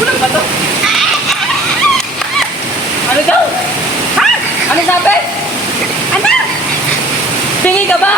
Bulag ba to? Ano daw? Ha? Ano sabi? Ano? Tingi ka ba?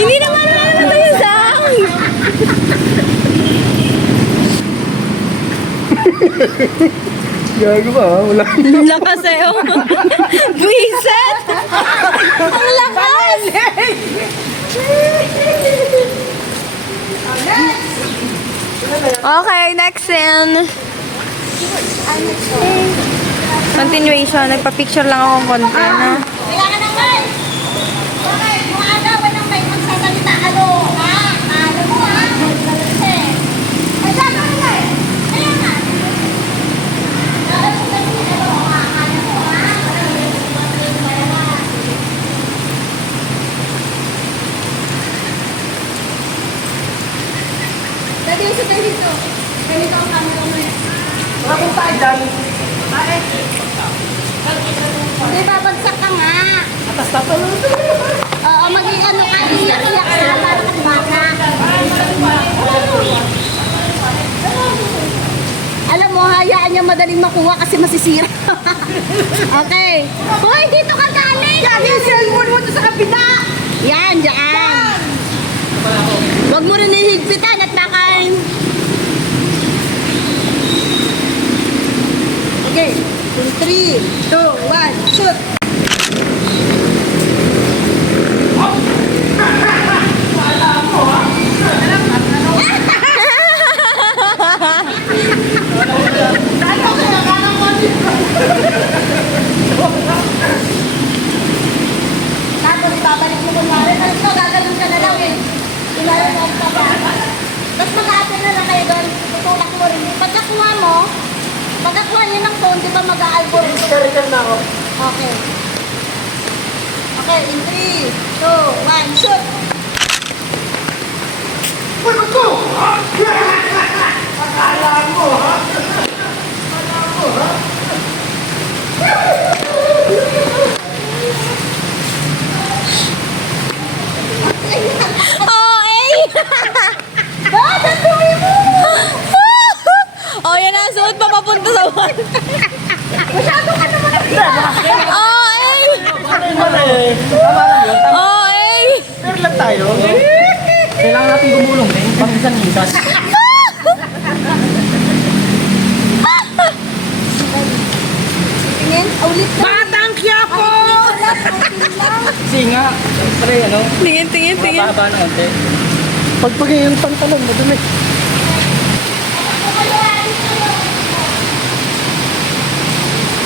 Hindi naman na yung sound. Gago ba? Wala. Lakas eh. Oh. Buisit. Ang lakas. Okay, next scene. Continuation. Nagpa-picture lang akong konti na. Kailangan naman! Bakit? Mga agawan ng may magsasalita. Ano? Ha? Ano mo ha? Ay, saan ka nila eh? Ayan nga. Ano mo ha? Ano mo ha? Dati yung sa ganito. Ganito ang camera mo eh. Wala kong tayo dyan. Bakit? Hindi, babagsak ka nga. Atas tato. Oo, maging ano ka, iyak-iyak ka na para kang bata. Alam mo, hayaan niya madaling makuha kasi masisira. Okay. Hoy, dito ka galing! Yan yung cellphone mo sa kapila! Yan, dyan. Huwag mo rin ihigpitan at nakain. Okay. 3, 2, 1, shoot! Tapos ibabalik mo kunwari. Tapos no, gagaling ka na lang eh. Ilalagay ka ba? Tapos mag-a-attend na lang kayo doon. Tutulak mo rin. Pagkakuha niyo ng phone, di ba mag-a-algorithm? Return na ako. Okay. Okay, in 3, 2, 1, shoot! Uy, ba't ko? Akala mo, ha? Akala mo, ha? Oh, eh! Ba't ang dumi mo? Oh, yan na. Suot pa papunta sa one. Masyado ka naman ang Oh, eh! Tama lang yun. Oh, eh! Pero lang tayo. Kailangan natin gumulong eh. Pag-isang-isas. tingin. Ulit na. Batang Quiapo! Kasi nga, siyempre, ano, Tingin, tingin, tingin. mababa na konti. Pagpagay yung pantalon mo, dumi.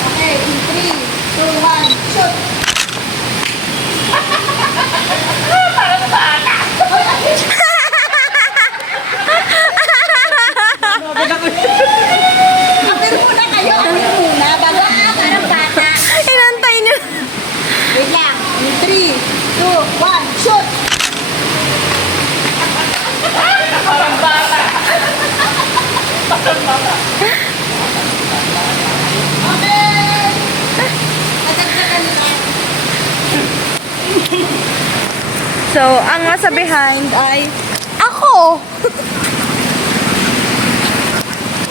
Okay, in 3, 2, 1, shoot! Apir muna kayo, apir muna. Bago parang bata. Inantay niyo. Wait lang. In 3, 2, 1, shoot! Okay! Madagdagan lang. So, ang nasa behind ay ako.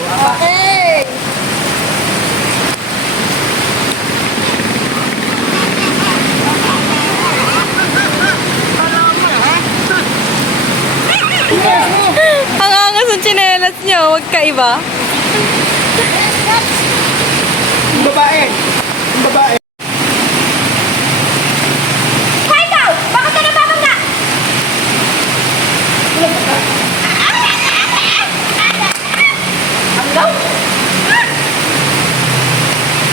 Okay! Ang angas ng tsinelas niyo. Huwag ka iba. Yung babae. Yung babae. Hoy daw! Bakit ka nababangga? Ano daw?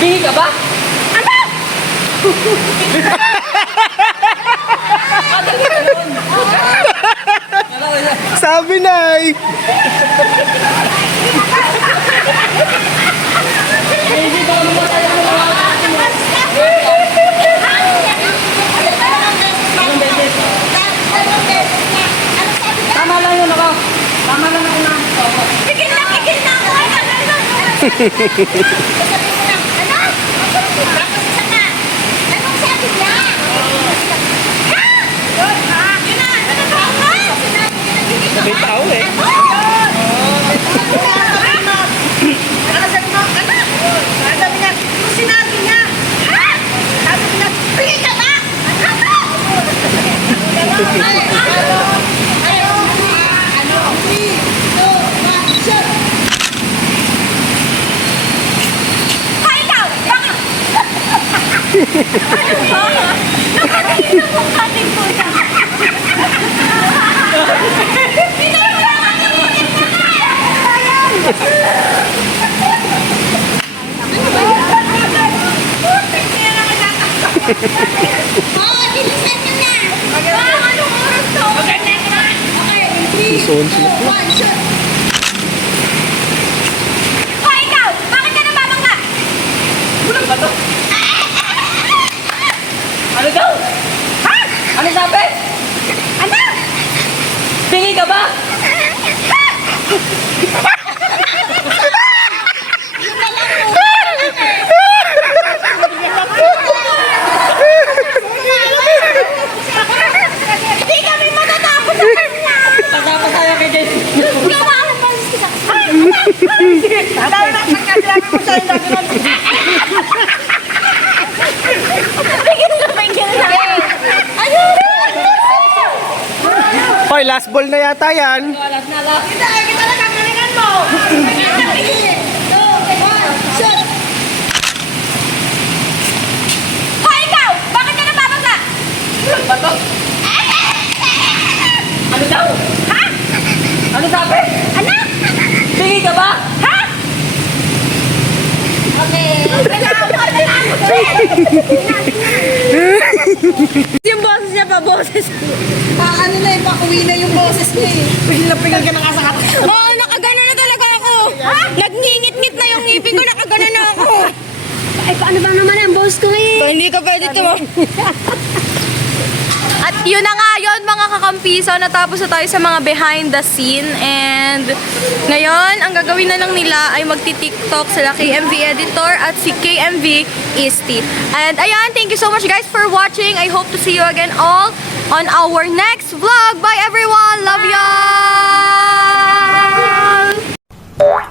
Pingi ka ba? Ano? Sabi na eh. Sabi mo lang, anak! Tapos isa na. Anong sabi niya? Ha? Yun, ha? Yun na, ano ba? Ha? Sinabi niya na hindi ka May ba? tao eh. Ano? Ano sabi mo? Anak! Sabi niya, yung sinabi niya. Ha? Sabi niya, pili ka ba? Ano? Ha, ikaw! Bakit? Nakatingin na kung kating ko siya. Hindi mo lang nakalimutin ko na! Ano ba yan? Putik niya naman natakot. Oo, bilisan niyo na! Anong oras to? Okay, 3, 2, 1, shoot! Hoy, ikaw! Bakit ka nababangga? Bulag ba to? Ano daw? Ha? Ano sabi? Ano? Pingi ka ba? Hindi kami matatapos sa kanya! Tatapos tayo kay Jess. Gawa ang pasis kita. Dahil na pagkasilabi mo sa'yo na gano'n. Pigil na. Ayun! Hoy, last ball na yata yan. Alas na lang. Kita na kagalingan mo! Pigil! 2, 1, shoot! Hoy, ikaw! Bakit ka nababasa? Bulag ba to? Ano daw? Ha? Ano sabi? Anak! Pingi ka ba? Ha? Okay. Yung boses niya pa, boses. Ano na eh, pakuwi na yung boses niya eh. Pigil na pigil ka na kasakat. Oo, nakagano na talaga ako. Nagngingit-ngit na yung ngipin ko, nakagano na ako. Ay, paano ba naman ang boss ko eh? Hindi ka pwede ito. At yun na nga yun mga kakampiso, natapos na tayo sa mga behind the scene and ngayon ang gagawin na lang nila ay magti-tiktok sila KMV Editor at si KMV Isti. And ayan, thank you so much guys for watching. I hope to see you again all on our next vlog. Bye everyone! Love y'all!